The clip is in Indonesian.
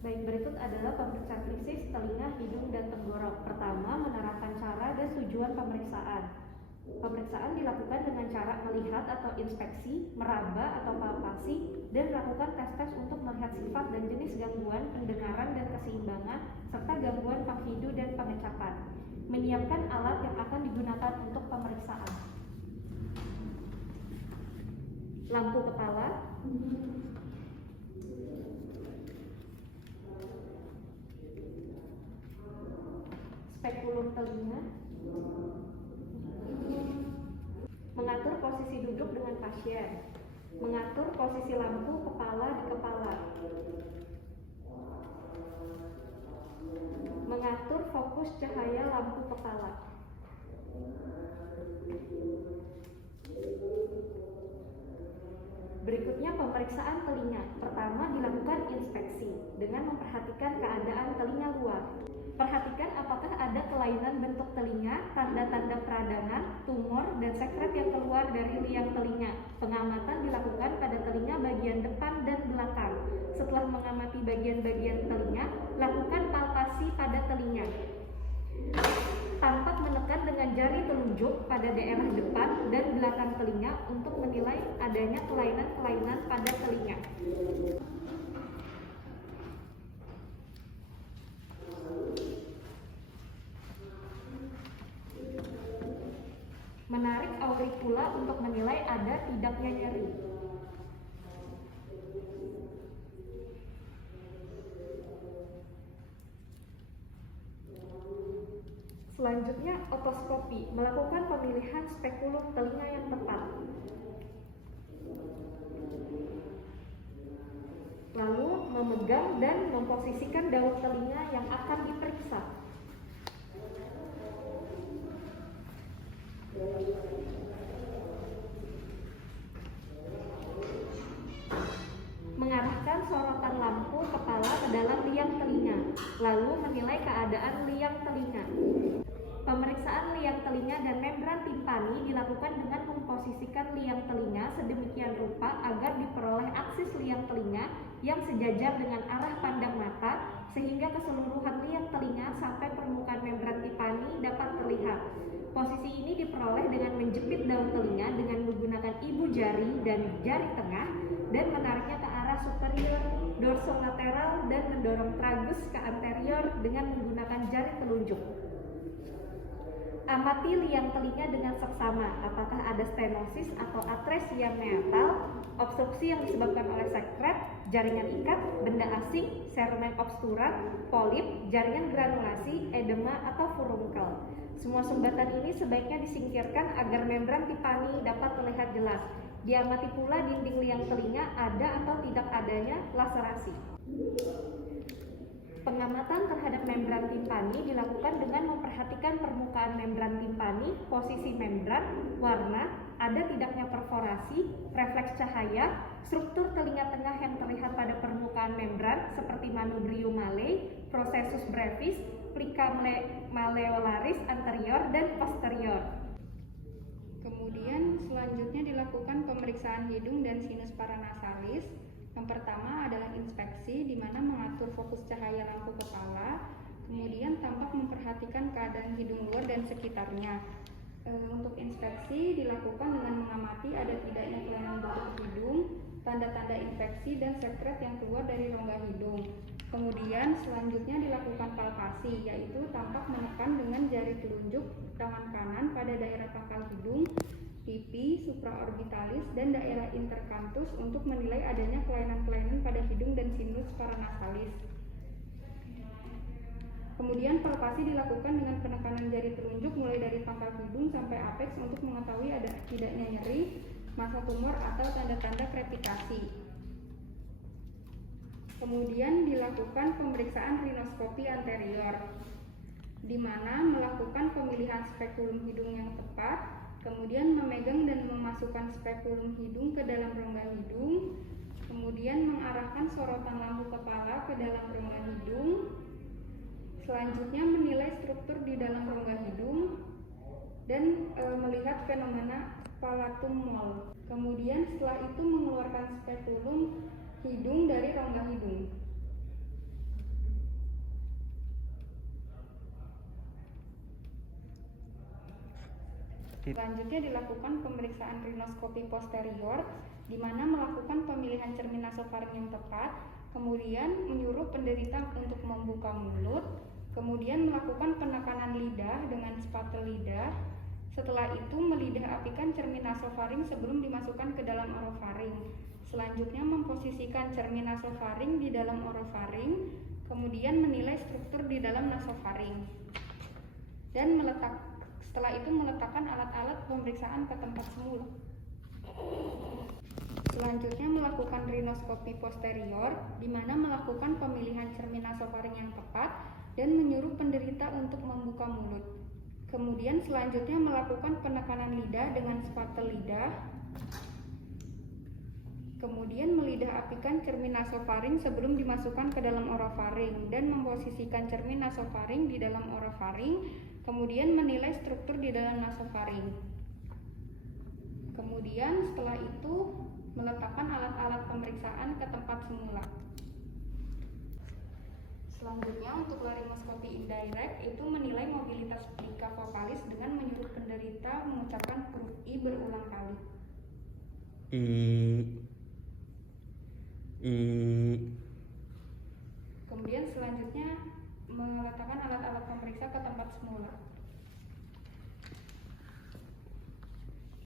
Baik, berikut adalah pemeriksaan fisik telinga, hidung, dan tenggorok. Pertama, menerangkan cara dan tujuan pemeriksaan. Pemeriksaan dilakukan dengan cara melihat atau inspeksi, meraba atau palpasi, dan melakukan tes-tes untuk melihat sifat dan jenis gangguan pendengaran dan keseimbangan, serta gangguan penghidu dan pengecapan. Menyiapkan alat yang akan digunakan untuk pemeriksaan. Lampu kepala, spekulum telinga, mengatur posisi duduk dengan pasien, mengatur posisi lampu kepala di kepala, mengatur fokus cahaya lampu kepala. Berikutnya pemeriksaan telinga. Pertama, dilakukan inspeksi dengan memperhatikan keadaan telinga luar. Perhatikan apakah ada kelainan bentuk telinga, tanda-tanda peradangan, tumor, dan sekret yang keluar dari liang telinga. Pengamatan dilakukan pada telinga bagian depan dan belakang. Setelah mengamati bagian-bagian telinga, lakukan palpasi pada telinga. Tampak menekan dengan jari telunjuk pada daerah depan dan belakang telinga untuk menilai adanya kelainan-kelainan pada telinga. Menarik auricula untuk menilai ada tidaknya nyeri. Selanjutnya, otoskopi, melakukan pemilihan spekulum telinga yang tepat. Lalu, memegang dan memposisikan daun telinga yang akan diperiksa. Mengarahkan sorotan lampu kepala ke dalam liang telinga, lalu menilai keadaan liang telinga. Pemeriksaan liang telinga dan membran timpani dilakukan dengan memposisikan liang telinga sedemikian rupa agar diperoleh aksis liang telinga yang sejajar dengan arah pandang mata, sehingga keseluruhan liang telinga sampai permukaan membran timpani dapat terlihat. Posisi ini diperoleh dengan menjepit daun telinga dengan menggunakan ibu jari dan jari tengah dan menariknya ke arah superior, dorsolateral, dan mendorong tragus ke anterior dengan menggunakan jari telunjuk. Amati liang telinga dengan seksama, apakah ada stenosis atau atresia meatal, obstruksi yang disebabkan oleh sekret, jaringan ikat, benda asing, serumen obstruran, polip, jaringan granulasi, edema, atau furunkel. Semua sumbatan ini sebaiknya disingkirkan agar membran timpani dapat terlihat jelas. Diamati pula dinding liang telinga ada atau tidak adanya laserasi. Pengamatan terhadap membran timpani dilakukan dengan memperhatikan permukaan membran timpani, posisi membran, warna, ada tidaknya perforasi, refleks cahaya, struktur telinga tengah yang terlihat pada permukaan membran seperti manubrium male, processus brevis, plica malleolaris anterior dan posterior. Kemudian selanjutnya dilakukan pemeriksaan hidung dan sinus paranasalis. Yang pertama adalah inspeksi, di mana mengatur fokus cahaya lampu kepala, kemudian tampak memperhatikan keadaan hidung luar dan sekitarnya. Untuk inspeksi dilakukan dengan mengamati ada tidaknya kelainan bentuk hidung, tanda-tanda infeksi dan sekret yang keluar dari rongga hidung. Kemudian selanjutnya dilakukan palpasi, yaitu tampak menekan dengan jari telunjuk tangan kanan pada daerah pangkal hidung, pipi, supraorbitalis, dan daerah intercanthus untuk menilai adanya kelainan-kelainan pada hidung dan sinus paranasalis. Kemudian palpasi dilakukan dengan penekanan jari telunjuk mulai dari pangkal hidung sampai apeks untuk mengetahui ada tidaknya nyeri, massa tumor, atau tanda-tanda krepitasi. Kemudian dilakukan pemeriksaan rinoskopi anterior, di mana melakukan pemilihan spekulum hidung yang tepat, kemudian memegang dan memasukkan spekulum hidung ke dalam rongga hidung, kemudian mengarahkan sorotan lampu kepala ke dalam rongga hidung, selanjutnya menilai struktur di dalam rongga hidung, dan melihat fenomena palatum mole. Kemudian setelah itu mengeluarkan spekulum hidung dari rongga hidung. Selanjutnya dilakukan pemeriksaan rinoskopi posterior, di mana melakukan pemilihan cermin nasofaring yang tepat, kemudian menyuruh penderita untuk membuka mulut, kemudian melakukan penekanan lidah dengan spatel lidah. Setelah itu melidah apikan cermin nasofaring sebelum dimasukkan ke dalam orofaring. Selanjutnya memposisikan cermin nasofaring di dalam orofaring, kemudian menilai struktur di dalam nasofaring. Dan setelah itu meletakkan alat-alat pemeriksaan ke tempat semula. Selanjutnya melakukan rinoskopi posterior, di mana melakukan pemilihan cermin nasofaring yang tepat dan menyuruh penderita untuk membuka mulut. Kemudian selanjutnya melakukan penekanan lidah dengan spatel lidah. Kemudian melidah apikan cermin nasofaring sebelum dimasukkan ke dalam orofaring dan memposisikan cermin nasofaring di dalam orofaring, kemudian menilai struktur di dalam nasofaring. Kemudian setelah itu meletakkan alat-alat pemeriksaan ke tempat semula. Selanjutnya untuk laryngoscopy indirect itu menilai mobilitas plika vokalis dengan menyuruh penderita mengucapkan huruf I berulang kali. Kemudian selanjutnya meletakkan alat-alat pemeriksa ke tempat semula.